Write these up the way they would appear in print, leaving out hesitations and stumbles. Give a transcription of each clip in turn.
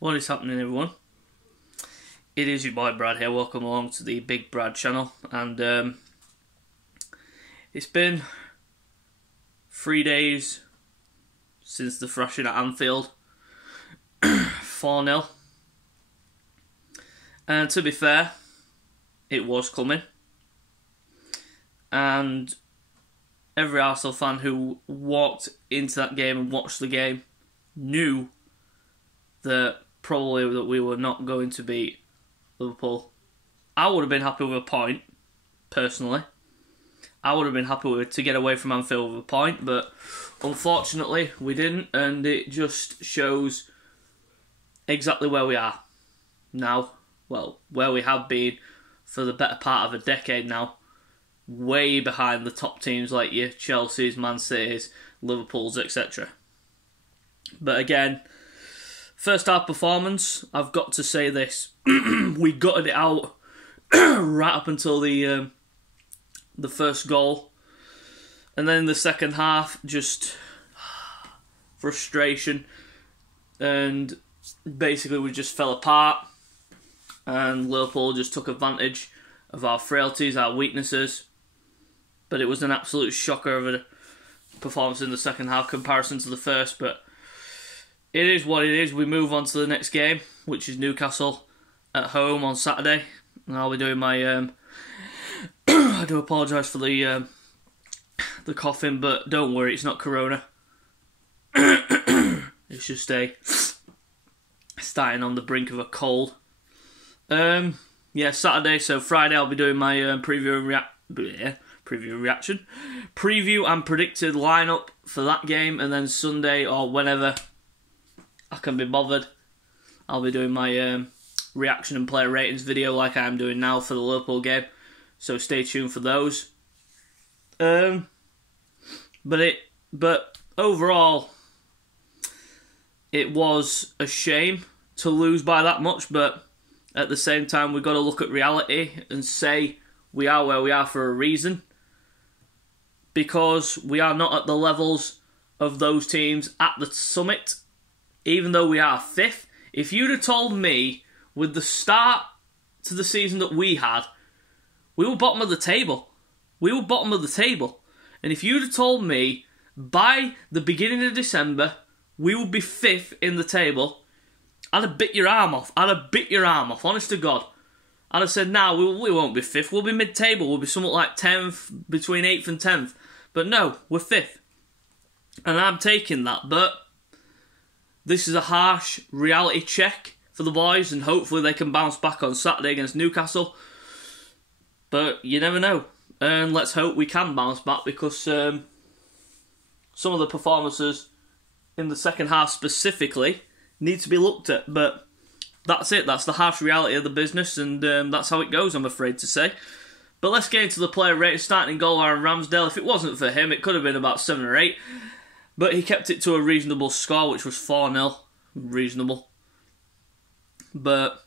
What is happening, everyone? It is your boy Brad here. Welcome along to the Big Brad channel. And it's been 3 days since the thrashing at Anfield. 4-0. And to be fair, it was coming. And every Arsenal fan who walked into that game and watched the game knew that probably that we were not going to beat Liverpool. I would have been happy with a point, personally. I would have been happy to get away from Anfield with a point, but unfortunately we didn't, and it just shows exactly where we are now. Well, where we have been for the better part of a decade now. Way behind the top teams like your Chelsea's, Man City's, Liverpool's, etc. But again, first half performance, I've got to say this. We gutted it out right up until the first goal. And then in the second half, just frustration. And basically we just fell apart. And Liverpool just took advantage of our frailties, our weaknesses. But it was an absolute shocker of a performance in the second half comparison to the first. But it is what it is. We move on to the next game, which is Newcastle at home on Saturday. And I'll be doing my... I do apologise for the coughing, but don't worry, it's not corona. It's just starting on the brink of a cold. Yeah, Saturday, so Friday I'll be doing my preview and predicted lineup for that game, and then Sunday or whenever I can be bothered, I'll be doing my reaction and player ratings video like I am doing now for the Liverpool game. So stay tuned for those. But overall, it was a shame to lose by that much. But at the same time, we've got to look at reality and say we are where we are for a reason. Because we are not at the levels of those teams at the summit. Even though we are fifth, if you'd have told me with the start to the season that we had, we were bottom of the table. We were bottom of the table. And if you'd have told me by the beginning of December we would be fifth in the table, I'd have bit your arm off. I'd have bit your arm off, honest to God. I'd have said, nah, we won't be fifth. We'll be mid-table. We'll be somewhat like 10th, between 8th and 10th. But no, we're fifth. And I'm taking that. But this is a harsh reality check for the boys, and hopefully they can bounce back on Saturday against Newcastle. But you never know. And let's hope we can bounce back, because some of the performances in the second half specifically need to be looked at. But that's it. That's the harsh reality of the business, and that's how it goes, I'm afraid to say. But let's get into the player rating. Starting goal, Aaron Ramsdale. If it wasn't for him, it could have been about 7 or 8. But he kept it to a reasonable score, which was 4-0. Reasonable. But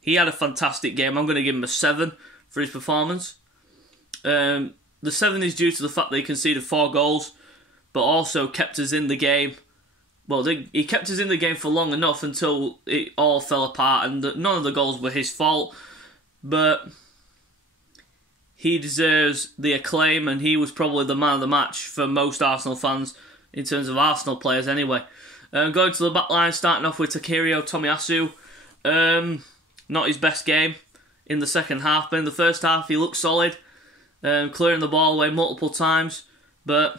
he had a fantastic game. I'm going to give him a 7 for his performance. The 7 is due to the fact that he conceded 4 goals, but also kept us in the game. Well, he kept us in the game for long enough until it all fell apart, and none of the goals were his fault. But he deserves the acclaim, and he was probably the man of the match for most Arsenal fans, in terms of Arsenal players anyway. Going to the back line, starting off with Takerio Tomiyasu. Not his best game in the second half, but in the first half he looked solid, clearing the ball away multiple times. But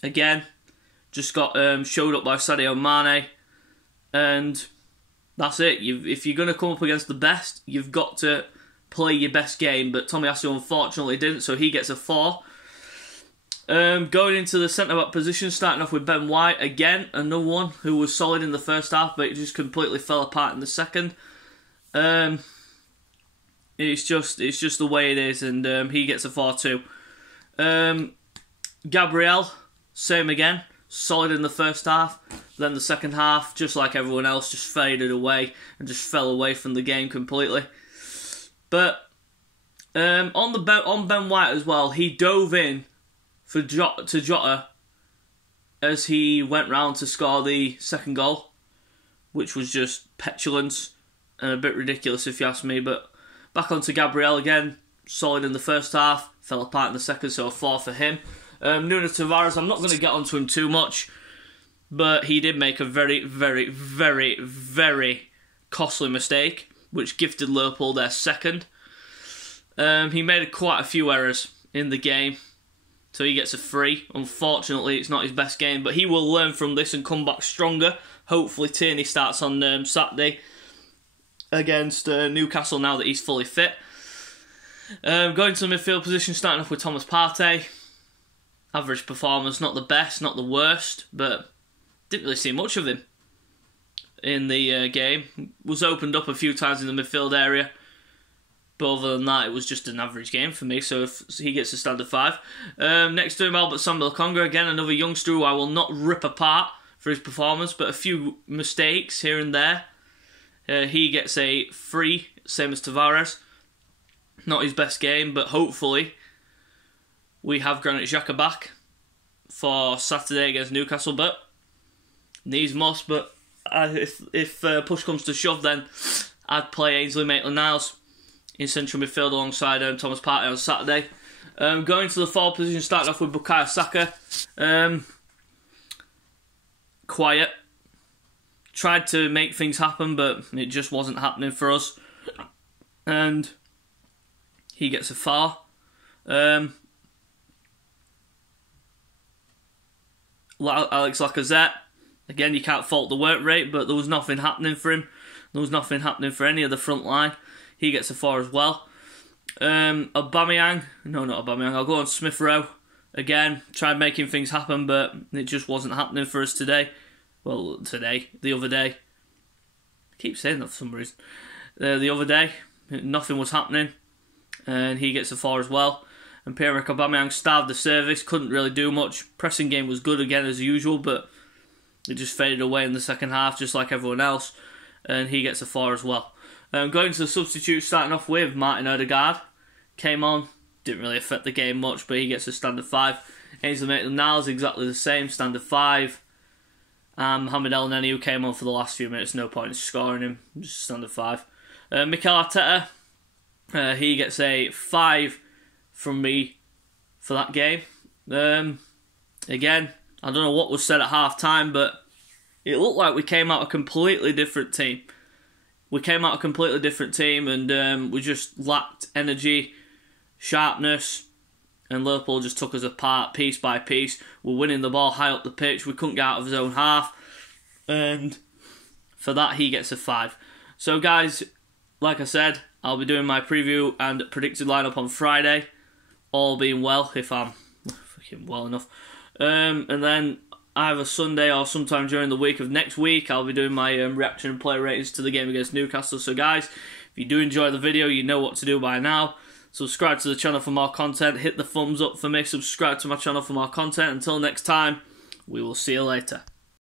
again, just got showed up by Sadio Mane, and that's it. If you're going to come up against the best, you've got to play your best game. But Tomiyasu unfortunately didn't, so he gets a 4. Going into the centre-back position, starting off with Ben White, again, another one who was solid in the first half, but it just completely fell apart in the second. It's just the way it is, and he gets a 4 too. Gabriel, same again, solid in the first half, then the second half, just like everyone else, just faded away and just fell away from the game completely. But on Ben White as well, he dove in to Jota as he went round to score the second goal. which was just petulance and a bit ridiculous if you ask me. But back onto Gabriel again, solid in the first half, fell apart in the second, so a 4 for him. Nuno Tavares, I'm not going to get onto him too much, but he did make a very, very, very, very costly mistake, which gifted Liverpool their second. He made quite a few errors in the game, so he gets a 3. Unfortunately, it's not his best game, but he will learn from this and come back stronger. Hopefully, Tierney starts on Saturday against Newcastle now that he's fully fit. Going to the midfield position, starting off with Thomas Partey. Average performance, not the best, not the worst, but didn't really see much of him in the game. Was opened up a few times in the midfield area, but other than that, it was just an average game for me, so if he gets a standard 5. Next to him, Albert Sambal-Conga, again, another youngster who I will not rip apart for his performance, but a few mistakes here and there. He gets a 3, same as Tavares. Not his best game, but hopefully we have Granit Xhaka back for Saturday against Newcastle, but needs must. But if push comes to shove, then I'd play Ainsley Maitland-Niles in central midfield alongside Thomas Partey on Saturday. Going to the forward position, starting off with Bukayo Saka. Quiet. Tried to make things happen, but it just wasn't happening for us. And he gets a 4. Alex Lacazette, again, you can't fault the work rate, but there was nothing happening for him. There was nothing happening for any of the front line. He gets a 4 as well. Aubameyang, no, not Aubameyang, I'll go on Smith Rowe. Again, tried making things happen, but it just wasn't happening for us today. Well, the other day. I keep saying that for some reason. The other day, nothing was happening, and he gets a 4 as well. And Pierre-Emerick Aubameyang starved the service, couldn't really do much. Pressing game was good again as usual, but it just faded away in the second half, just like everyone else. And he gets a 4 as well. Going to the substitute, starting off with Martin Odegaard. Came on, didn't really affect the game much, but he gets a standard 5. Ainsley Maitland-Niles, exactly the same, standard 5. Mohamed El Neni, who came on for the last few minutes, no point in scoring him, just standard 5. Mikel Arteta, he gets a 5 from me for that game. Again, I don't know what was said at half time, but it looked like we came out a completely different team. And we just lacked energy, sharpness, and Liverpool just took us apart piece by piece. We're winning the ball high up the pitch. We couldn't get out of his own half, and for that he gets a 5. So guys, like I said, I'll be doing my preview and predicted lineup on Friday, all being well, if I'm freaking well enough. And then either Sunday or sometime during the week of next week, I'll be doing my reaction and player ratings to the game against Newcastle. So guys, if you do enjoy the video, you know what to do by now. Subscribe to the channel for more content. Hit the thumbs up for me. Subscribe to my channel for more content. Until next time, we will see you later.